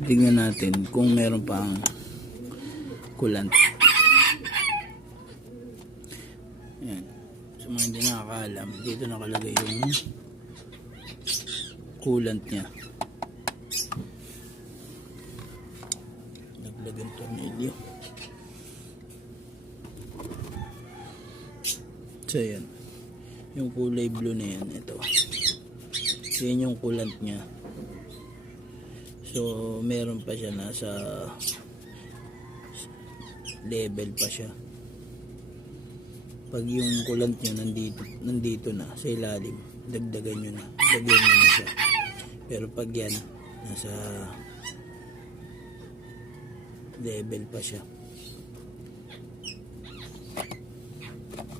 titingnan natin kung meron pang kulant. Yan. Sa mga hindi nakakaalam, dito nakalagay yung coolant niya. Naglagay ng tornilyo. So yan. Yung kulay blue na yan, ito. Yan yung coolant niya. So, meron pa siya nasa level pa siya. Pag yung coolant nyo nandito, nandito na sa ilalim, dagdagan nyo na. Dagdagan nyo na siya. Pero pag yan, nasa level pa siya.